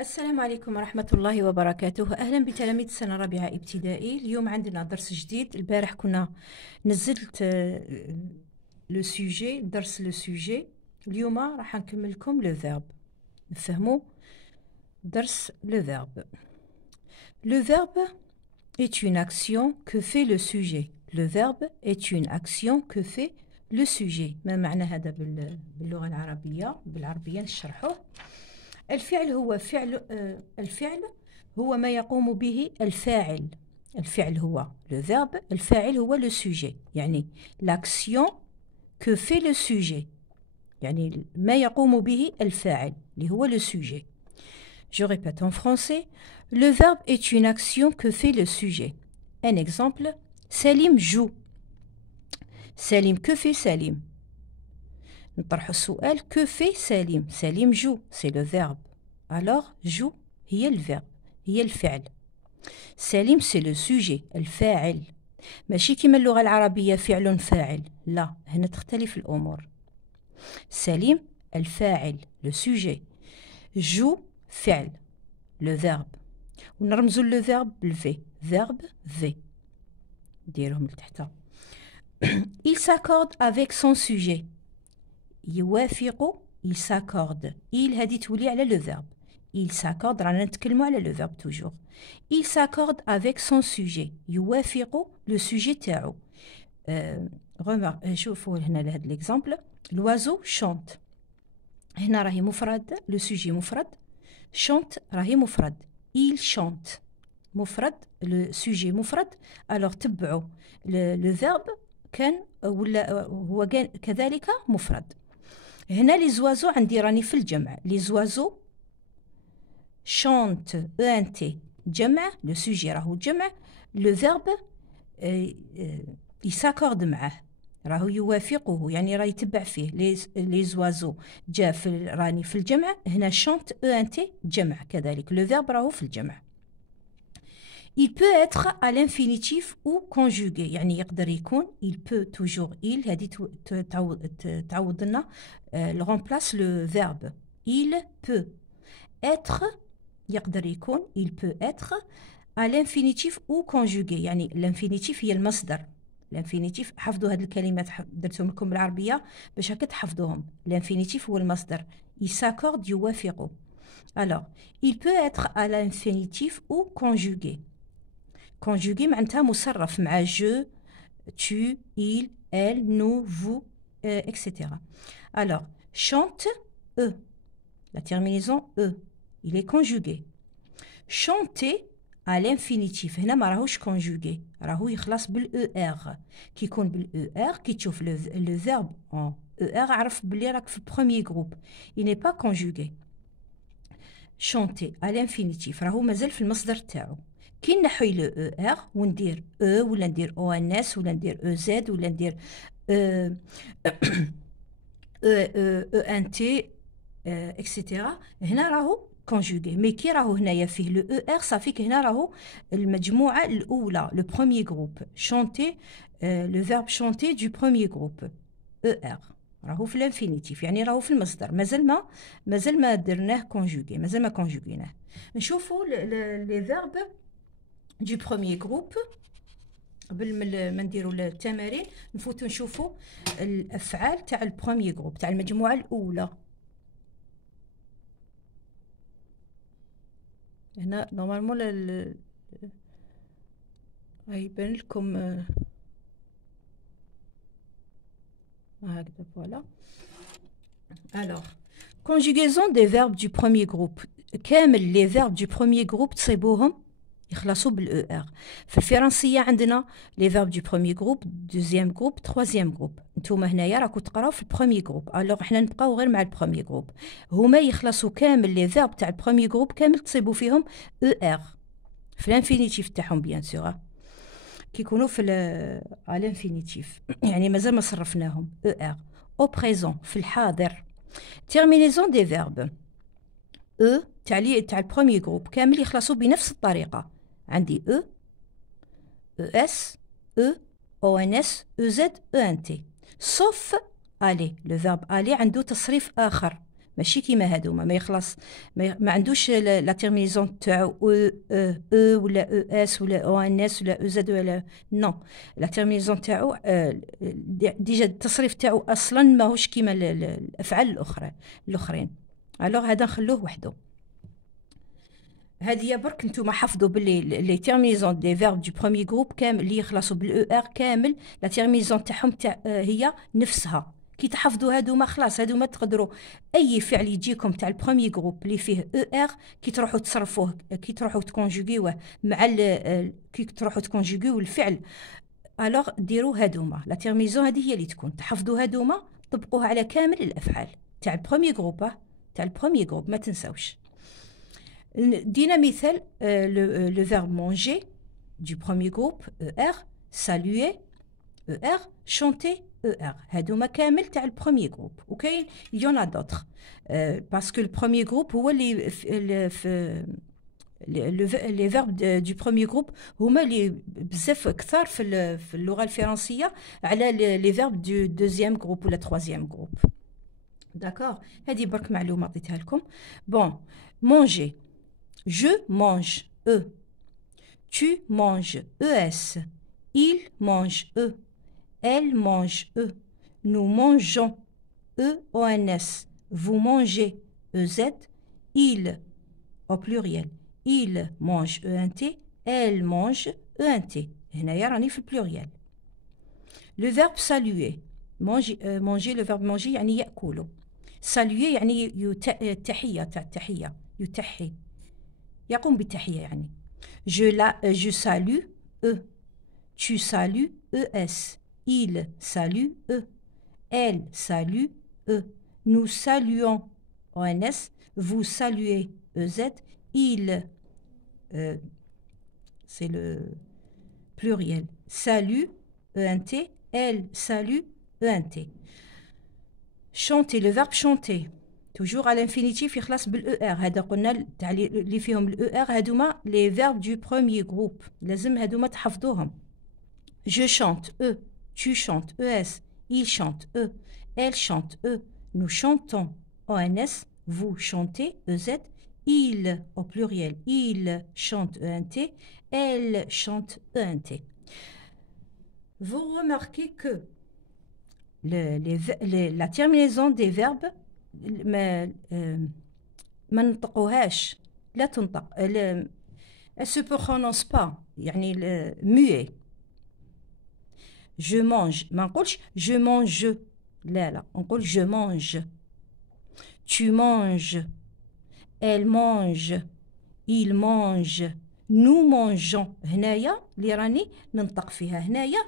السلام عليكم ورحمة الله وبركاته. أهلا بتلاميذ سنة رابعة ابتدائي. اليوم عندنا درس جديد. البارح كنا نزلت لو سوجي، درس لو سوجي. اليوم راح نكمل لكم لو فيرب، نفهموا درس لو فيرب. Le verbe est une action que fait le sujet. Le verbe est une action que fait le sujet. ما معنى هذا باللغة العربية؟ بالعربية نشرحه. الفعل هو ما يقوم به الفاعل. الفعل هو le verbe، الفاعل هو le sujet، يعني l'action que fait le sujet، يعني ما يقوم به الفاعل اللي هو le sujet. Je répète en français. Le verbe est une action que fait le sujet. Un exemple: Salim joue. Salim, que fait Salim? نطرح السؤال: que fait Salim? Salim joue, c'est le verbe. Alors joue هي الverbe، هي الفعل. سليم c'est le sujet، الفاعل. ماشي كيما اللغة العربية فعل فاعل، لا، هنا تختلف الأمور. سليم الفاعل le sujet، joue فعل le verbe. ونرمزوا le verbe بالفي، verbe V. نديرهم لتحت. Il s'accorde avec son sujet. يوافق، il s'accorde. Il هذه تولي على le verbe. Il s'accorde، رانا نتكلموا على le verbe toujours. Il s'accorde avec son sujet. يوافق le sujet تاعو. شوفوا هنا لهذا l'exemple. L'oiseau chante. هنا راهي مفرد، le sujet مفرد. chante راهي مفرد. Il chante مفرد، le sujet مفرد. alors تبعوا le verbe كان ولا هو كذلك مفرد. هنا les oiseaux عندي راني في الجمع. les oiseaux chante ENT جمع، le sujet راهو جمع. le verbe يساكورد معه، راهو يوافقه، يعني راه يتبع فيه. les oiseaux جاء راني في الجمع، هنا chante ENT جمع كذلك، le verbe راهو في الجمع. il peut être à l'infinitif ou conjugué، يعني يقدر يكون il peut toujours. il هذه تعوض لنا remplace le verbe. il peut être يقدر يكون il peut être à l'infinitif ou conjugué، يعني l'infinitif هي المصدر. l'infinitif حفظوا هذه الكلمات، درتهم لكم بالعربية باش هكا تحفظوهم. l'infinitif هو المصدر. il s'accorde يوافق. alors il peut être à l'infinitif ou conjugué. conjugué معناتها مصرف مع je, tu, il, elle, nous, vous, etc. alors chante e، la terminaison e il est conjugué. chanter à l'infinitif هنا ما راهوش conjugué، راهو يخلص بالER. كي يكون بالER كي تشوف le verbe en ER عرف بلي راك في premier groupe. il n'est pas conjugué. chanter à l'infinitif راهو مازال في المصدر تاعو. كي نحي لو ER وندير ولا ندير ONS ولا ندير EZ ولا ندير ENT etc. هنا راهو conjugué. مي كي راهو هنايا فيه لو ER صافيك هنا راهو المجموعة الأولى، لو premier groupe. chanter le verbe chanter du premier groupe ER راهو في الانفينيتيف، يعني راهو في المصدر. مازال ما درناه كونجوغي، مازال ما كونجوغيناه. نشوفوا لي فيرب دو بروميير جروب قبل ما نديروا التمارين. نفوتوا نشوفوا الافعال تاع البروميير جروب تاع المجموعه الاولى. هنا نورمالمون يبان لكم هكذا. فوالا. alors conjugaison des verbes du premier groupe. كامل لي فيرب du premier groupe تصيبوهم يخلصوا بالER. في الفرنسية عندنا لي فيرب du premier groupe، دوزيام جروب، تروازيام جروب. نتوما هنايا راكو تقراو في البروميير جروب، الوغ حنا نبقاو غير مع البروميير جروب. هما يخلصوا كامل لي فيرب تاع البروميير جروب كامل تصيبوا فيهم ER في الانفينيتيف تاعهم بيان سور. كي يكونوا في الانفينيتيف يعني مازال ما صرفناهم ER. au présent في الحاضر. terminaison des verbes تاع البروميير جروب كامل يخلصوا بنفس الطريقة. عندي ES, ONS, EZ, ENT. sauf aller. le verbe aller عنده تصريف آخر ماشي كيما هادوما ما يخلص ما عندوش لا تيرمينيزون تاعو او ولا او اس ولا او ان اس ولا او زد ولا نو. لا تيرمينيزون تاعو ديجا التصريف تاعو اصلا ماهوش كيما الافعال الاخرين. الوغ هذا نخلوه وحده. هذه برك نتوما حفظوا باللي لي تيرمينيزون دي فيرب دو بروميي جروب كامل اللي يخلصوا بالاو ار كامل لا تيرمينيزون تاعهم هي نفسها. كي تحفظوا هادوما خلاص هادوما تقدروا اي فعل يجيكم تاع البروميي جروب اللي فيه او ار كي تروحوا تصرفوه كي تروحوا تكونجوغيوه مع كي تروحوا تكونجوغيو الفعل الوغ ديروا هادوما لا تيرمينيزون هذه هي اللي تكون تحفظوا هادوما طبقوها على كامل الافعال تاع البروميي جروب تاع البروميي جروب ما تنساوش. دينا مثال le verbe manger du premier groupe ER, saluer ER, chanter ER. هادوما كامل تاع البروميي جروب. وكاين يون ا دوطخ باسكو البروميي جروب هو اللي لي فيرب دو بروميي جروب هما اللي بزاف كثار في اللغه الفرنسيه على لي فيرب دو دوزيام جروب ولا تروازيام جروب. داكور هذه برك معلومه عطيتها لكم. بون manger. Je mange E. Tu manges ES. Il mange E. Elle mange E. Nous mangeons EONS. Vous mangez EZ. Il au pluriel. Il mange ENT. Elle mange ENT. هنايا راني في البلوريال. Le verbe saluer. Manger le verbe manger يعني يأكل. Saluer يعني تحية تاع التحية يتحي يقوم بالتحية يعني. Je salue E. Tu salues ES. Il salue E. Elle salue E. Nous saluons ONS. Vous saluez EZ. Il, c'est le pluriel. Salue ENT. Elle salue ENT. Chanter, le verbe chanter. توجور على الانفينيتيف يخلص بالاو ار. هذا قلنا تاع اللي فيهم الاو ار هادوما لي فيرب دو بروميي جروب لازم هادوما تحفظوهم. جو شانت او. Tu chantes ES. Il chante E. Elle chante E. Nous chantons ONS. Vous chantez EZ. Il au pluriel. Il chante ENT. Elle chante ENT. Vous remarquez que la terminaison des verbes ما نطقوهاش لا تنطق elle se prononce pas يعني muet. je mange ما نقولش je mange لا نقول je mange. tu manges. elle mange. il mange. nous mangeons. هنايا اللي راني ننطق فيها هنايا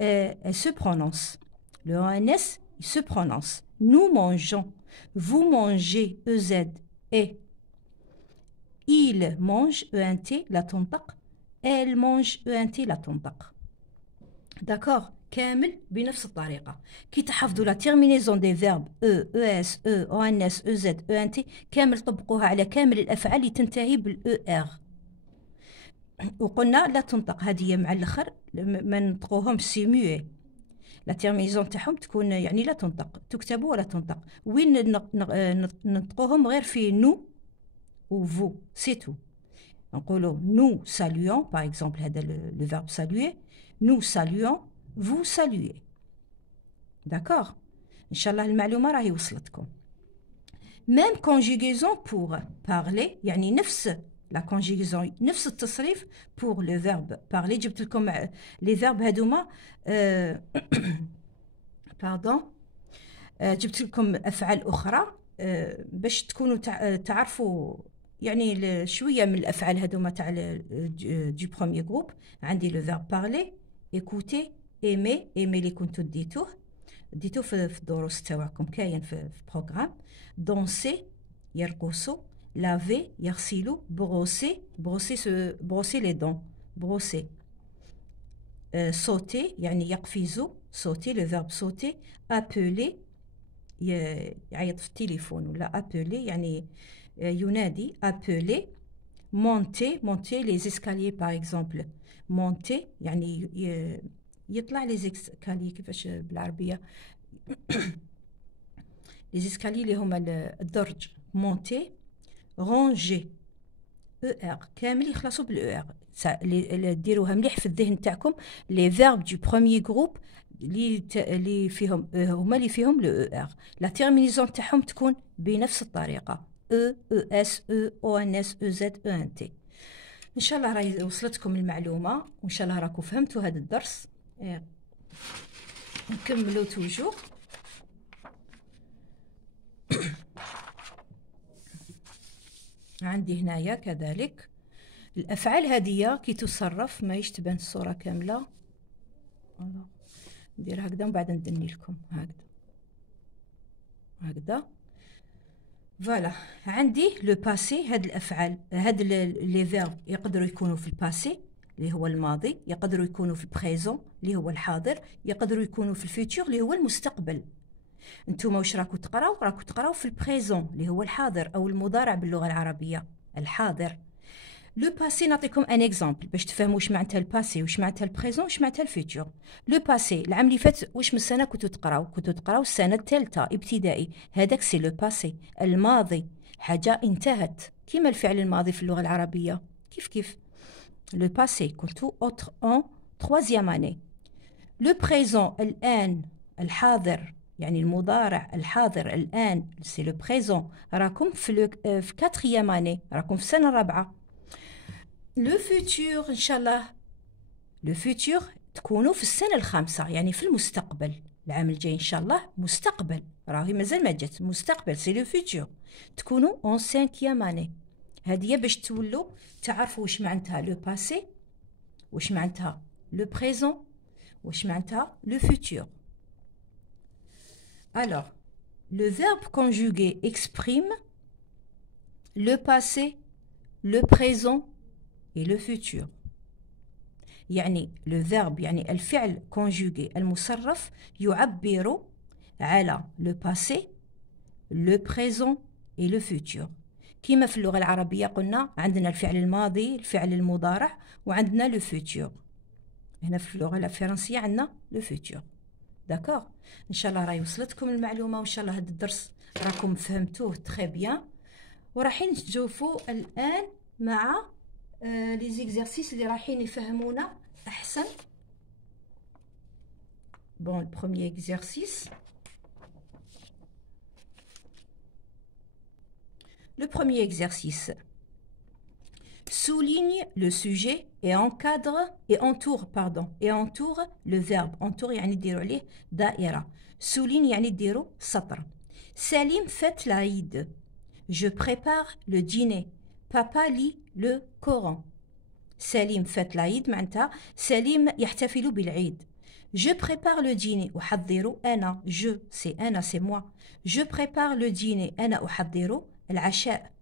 elle se prononce. le ONS il se prononce. nous mangeons. Vous mangez EZ et il mange ENT la تنطق. elle mange ENT la تنطق. d'accord كامل بنفس الطريقة. كي تحفظوا لا تيرمينيزون دي فيرب E, ES, E, ONS, EZ, ENT كامل طبقوها على كامل الأفعال اللي تنتهي بالER. وقلنا لا تنطق هذه مع الآخر ما نطقوهم سيموي. لا تيرمينيزون تاعهم تكون يعني لا تنطق تكتب ولا تنطق. وين نطقوهم غير في نو و فو سي تو. نقولوا نو ساليون باغ اكزومبل هذا لو فيرب سالوي. نو ساليون. فو سالوي. داكوغ ان شاء الله المعلومه راهي وصلتكم. ميم كونجوغيزون بور بارلي يعني نفس لا كونجوغيزون نفس التصريف بور لو فيرب بارلي. جبت لكم لي فيرب هادوما باردون جبت لكم افعال اخرى باش تكونوا تعرفوا يعني شويه من الافعال هادوما تاع دو بروميي جروب. عندي لو فيرب بارلي ايكوتي ايمي اللي كنتو ديتو في الدروس تاعكم كاين في بروغرام. دونسي يرقصوا. laver يغسلوا. brosser les dents brosser. sauter يعني يقفزوا. sauter le verbe sauter. appeler يعيط في التليفون ولا appeler يعني ينادي. appeler. monter les escaliers par exemple. monter يعني يطلع les escaliers كيفاش بالعربية لي زيسكالي اللي هما الدرج مونتي رونجي او ار كامل يخلصوا بالاو ار. ديروها مليح في الذهن تاعكم لي فيرب دو بروميي جروب اللي فيهم هما اللي فيهم لو او ار لا تيرمينيزون تاعهم تكون بنفس الطريقه او اس او ان اس او زد او ان تي. ان شاء الله راهي وصلتكم المعلومه وان شاء الله راكم فهمتوا هذا الدرس. نكملوا توجور. عندي هنايا كذلك الافعال هذه كي تصرف ما تبان الصوره كامله. ندير هكذا ومن بعد ندني لكم هكذا فوالا. عندي لو باسي، هاد الافعال هاد لي فيرب يقدروا يكونوا في الباسي اللي هو الماضي، يقدروا يكونوا في البريزون اللي هو الحاضر، يقدروا يكونوا في الفيتور اللي هو المستقبل. انتوما واش راكو تقراو؟ راكو تقراو في البريزون اللي هو الحاضر او المضارع باللغه العربيه الحاضر. لو باسي نعطيكم ان اكزامبل باش تفهموا واش معناتها الباسي واش معناتها البريزون واش معناتها الفيتور. لو باسي العام اللي فات واش من السنه كنتو تقراو السنه الثالثه ابتدائي، هذاك سي لو باسي الماضي، حاجه انتهت كيما الفعل الماضي في اللغه العربيه كيف لو باسي كنتو اوتر اون troisième année. لو بريزون الان الحاضر يعني المضارع الحاضر الان سي لو بريزون، راكم في 4e année، راكم في السنه الرابعه. لو فيتور ان شاء الله لو فيتور تكونوا في السنه الخامسه يعني في المستقبل، العام الجاي ان شاء الله مستقبل، راهي مازال ما جات مستقبل سي لو فيتور، تكونوا اون 5e année. هذه باش تولوا تعرفوا واش معناتها لو باسي واش معناتها لو بريزون واش معناتها لو فيتور. Alors, le verbe conjugué exprime le passé, le présent et le futur. يعني le verbe يعني الفعل conjugué المصرف يعبر على le passé, le présent et le futur. كما في اللغة العربية قلنا عندنا الفعل الماضي، الفعل المضارع، وعندنا le futur. هنا في اللغة الفرنسية عندنا le futur. داكوغ. ان شاء الله راهي وصلتكم المعلومه وان شاء الله هذا الدرس راكم فهمتوه تري بيان. ورايحين نشوفوا الان مع لي زيكزارسيس اللي رايحين يفهمونا احسن. بون البروميير اكزارسيس. Le premier exercice. Souligne le sujet et entoure le verbe. Entoure يعني ديروا عليه دائرة. Souligne يعني ديروا سطر. Salim fête l'Aïd. Je prépare le dîner. Papa lit le Coran. Salim fête l'Aïd معناتها سليم يحتفل بالعيد. Je prépare le dîner. أحضر أنا. أنا c'est moi. Je prépare le dîner. أنا أحضر العشاء.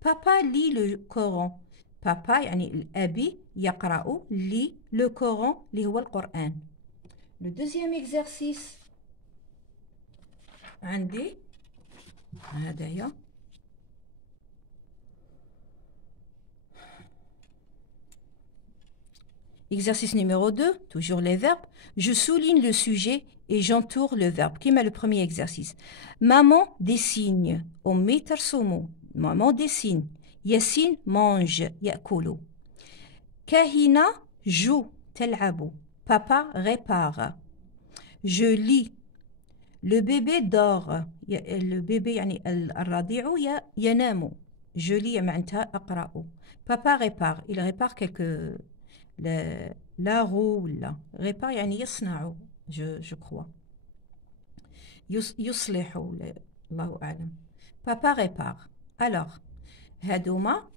Papa lit le Coran. بابا يعني الأبي يقرأ لي لو كوران اللي هو القرآن. لو دوزيام اكزرسيس عندي هدايا. Exercice numéro 2, toujours les verbes. Je souligne le sujet et j'entoure le verbe. Qui est le premier exercice? Maman dessine. أمي ترسم. Maman dessine. Yassine mange, يأكل. Kahina joue, تلعب. Papa répare. Je lis. Le bébé dort. Le bébé يعني الرضيع ينام. Je lis معناتها أقرأ. Papa répare. Il répare quelque la roue ولا. Répare يعني يصنع. Je crois. يصلح الله أعلم. Papa répare. Alors هادوما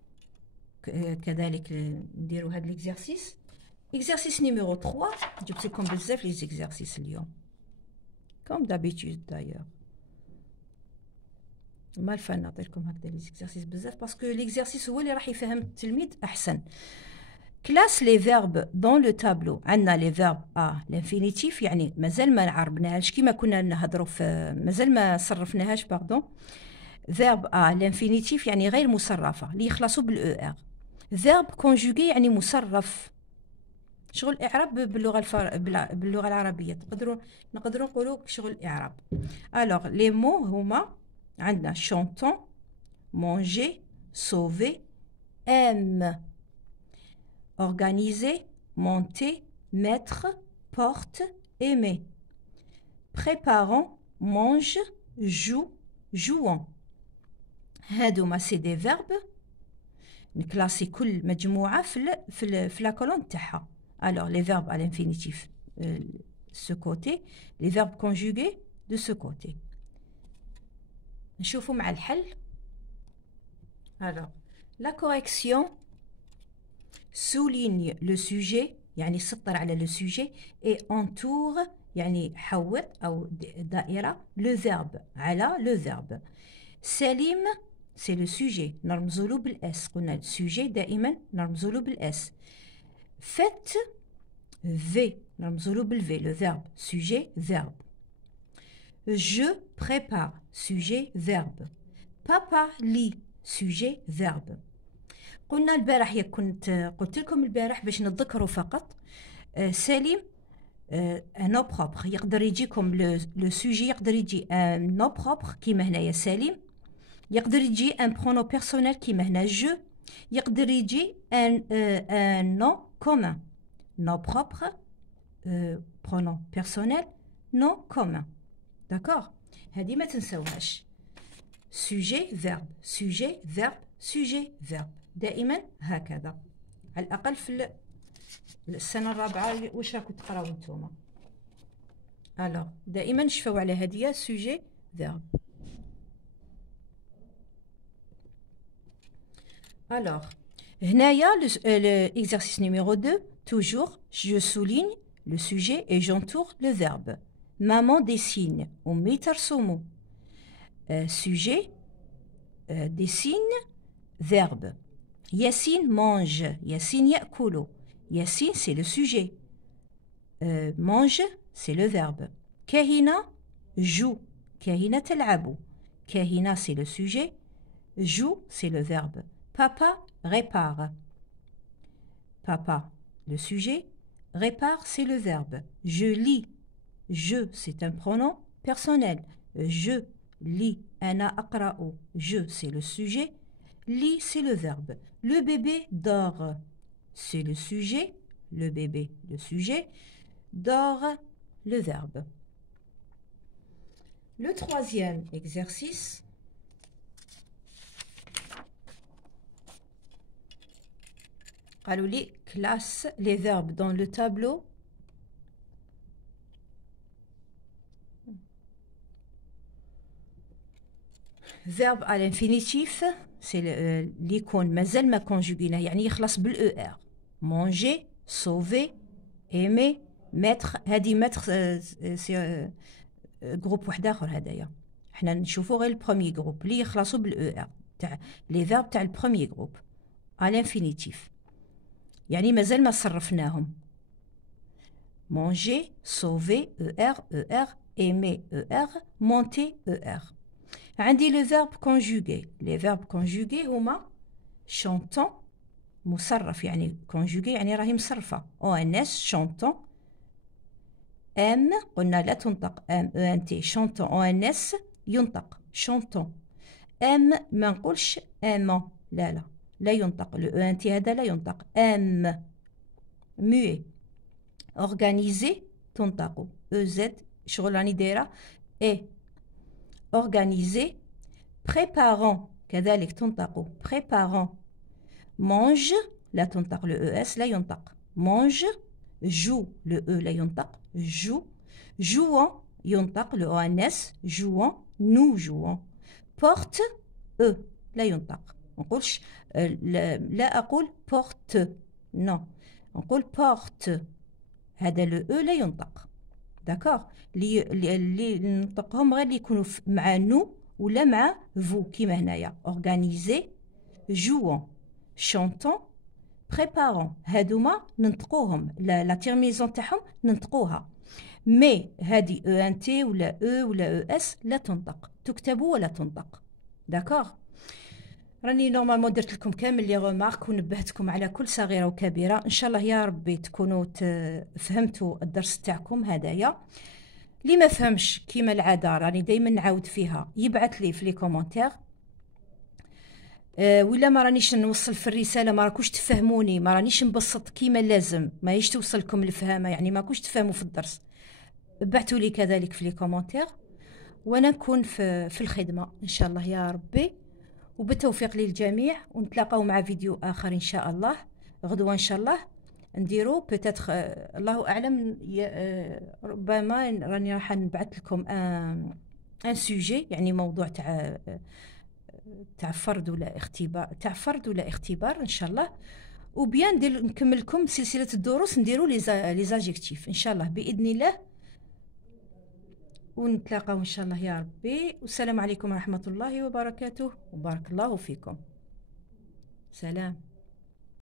كذلك نديروا هاد ليكزارسيس. اكزارسيس نيميرو 3 جبت لكم بزاف لي زيكزارسيس اليوم كوم دابيتود دايوغ. ما الفن نعطيكم هكذا لي زيكزارسيس بزاف باسكو ليكزارسيس هو اللي راح يفهم التلميذ احسن. كلاس لي فيرب دون لو تابلو. عندنا لي فيرب لانفينيتيف يعني مازال ما عربناهاش كيما كنا نهضروا في مازال ما صرفناهاش باردون. فيرب لانفينيتيف يعني غير مصرفة اللي يخلصوا بالاو ار. فيرب كونجوغي يعني مصرف شغل اعراب باللغة العربية نقدروا نقولوا شغل اعراب. الوغ لي مو هما عندنا chantons, manger, sauver, aime. Organiser, monter, mettre, porte, aimer. Préparons, mange, joue, jouons. هادوما سي دي فيرب نكلاسي كل مجموعة في لا كولون تاعها. Alors les verbes à l'infinitif ce côté, les verbes conjugués de ce côté. نشوفوا مع الحل. Alors la correction souligne le sujet يعني سطر على le sujet et entoure يعني حوط أو دائرة le verbe على le verbe. سليم c'est le sujet نرمزولو بالاس. قلنا السوجي دائما نرمزولو بالاس. faites v نرمزولو بالفي le verbe sujet verbe. je prépare sujet verbe. papa lit sujet verbe. قلنا البارح كنت قلت لكم البارح باش نتذكروا فقط سليم نو بروبر يقدر يجيكم لو سوجي يقدر يجي نو بروبر كيما هنايا سليم. يقدر يجي ان برونو بيرسونيل كيما هنا جو. يقدر يجي ان نو كومون نو بروبر برونو بيرسونيل نو كومون. داكوغ هذه ما تنساوهاش. سوجي فيرب سوجي فيرب سوجي فيرب دائما هكذا. على الاقل في السنه الرابعه واش راكم تقراو نتوما. الوغ دائما نشفاو على هذه سوجي فيرب. Alors, l'exercice numéro 2, toujours, je souligne le sujet et j'entoure le verbe. Maman dessine, ou mitarsumu. Sujet, dessine, verbe. Yassine mange, Yassine yakulu. Yassine, c'est le sujet. Mange, c'est le verbe. Kahina, joue. Kahina tel'abu. Kahina, c'est le sujet. Joue, c'est le verbe. Papa répare. Papa, le sujet. Répare, c'est le verbe. Je lis. Je, c'est un pronom personnel. Je lis. Ana aqra'u. Je, c'est le sujet. Lis, c'est le verbe. Le bébé dort. C'est le sujet. Le bébé, le sujet. Dort, le verbe. Le troisième exercice. قالوا لي classe les verbes dans le tableau verbe à l'infinitif c'est اللي يكون مازال ما كونجوغيناه يعني يخلص بالاو ار. manger sauver aimer mettre. هذه mettre سي جروب واحد اخر. هدايا حنا نشوفوا غير البروميي جروب اللي يخلصوا بالاو ار تاع لي فيرب تاع البروميي جروب à l'infinitif يعني مازال ما صرفناهم. manger sauver ER aimer ER monter ER. عندي le verbe conjugué. les verbes conjugués هما chantant مصرف يعني conjugué يعني راهي مصرفة ONS chantant. aime قلنا لا تنطق ENT chantant ONS ينطق chantant. aime ما نقولش aimant لا ينطق le ENT هذا لا ينطق. aime muet. organiser تنطق EZ شغل راني دايرة et organiser. préparons كذلك تنطق préparons. mange لا تنطق le ES لا ينطق mange. joue le E لا ينطق joue. jouons ينطق le ONS jouons nous jouons. porte E لا ينطق نقولش لا أقول porte non نقول porte هذا لو او لا ينطق. داكوغ اللي ننطقهم غير اللي يكونوا مع نو ولا مع فو كيما هنايا. organiser jouons chantons préparons هادوما ننطقوهم لا تيرميزون تاعهم ننطقوها. مي هادي او ان تي ولا او ولا او اس لا تنطق تكتب ولا تنطق. داكوغ راني نورمالمون درت لكم كامل لي غومارك ونبهتكم على كل صغيره وكبيره. ان شاء الله يا ربي تكونوا فهمتوا الدرس تاعكم هدايا. اللي ما فهمش كيما العاده راني دائما نعاود فيها يبعث لي في لي كومونتير. ولا ما رانيش نوصل في الرساله، ما راكوش تفهموني، ما رانيش نبسط كيما لازم، ما يش توصلكم الفهامه، يعني ما كوش تفهموا في الدرس، ابعثوا لي كذلك في لي كومونتير، وانا نكون في الخدمه ان شاء الله يا ربي. وبالتوفيق للجميع، ونتلاقاو مع فيديو اخر ان شاء الله غدوه ان شاء الله. نديرو بوتيتر الله اعلم، ربما راني راح نبعث لكم ان سوجي، يعني موضوع تاع فرد ولا اختبار، تاع فرد ولا اختبار ان شاء الله. وبيان نكمل لكم سلسله الدروس، نديرو لي زاجيكتيف ان شاء الله باذن الله. ونتلاقاو ان شاء الله يا ربي، والسلام عليكم ورحمه الله وبركاته، وبارك الله فيكم. سلام.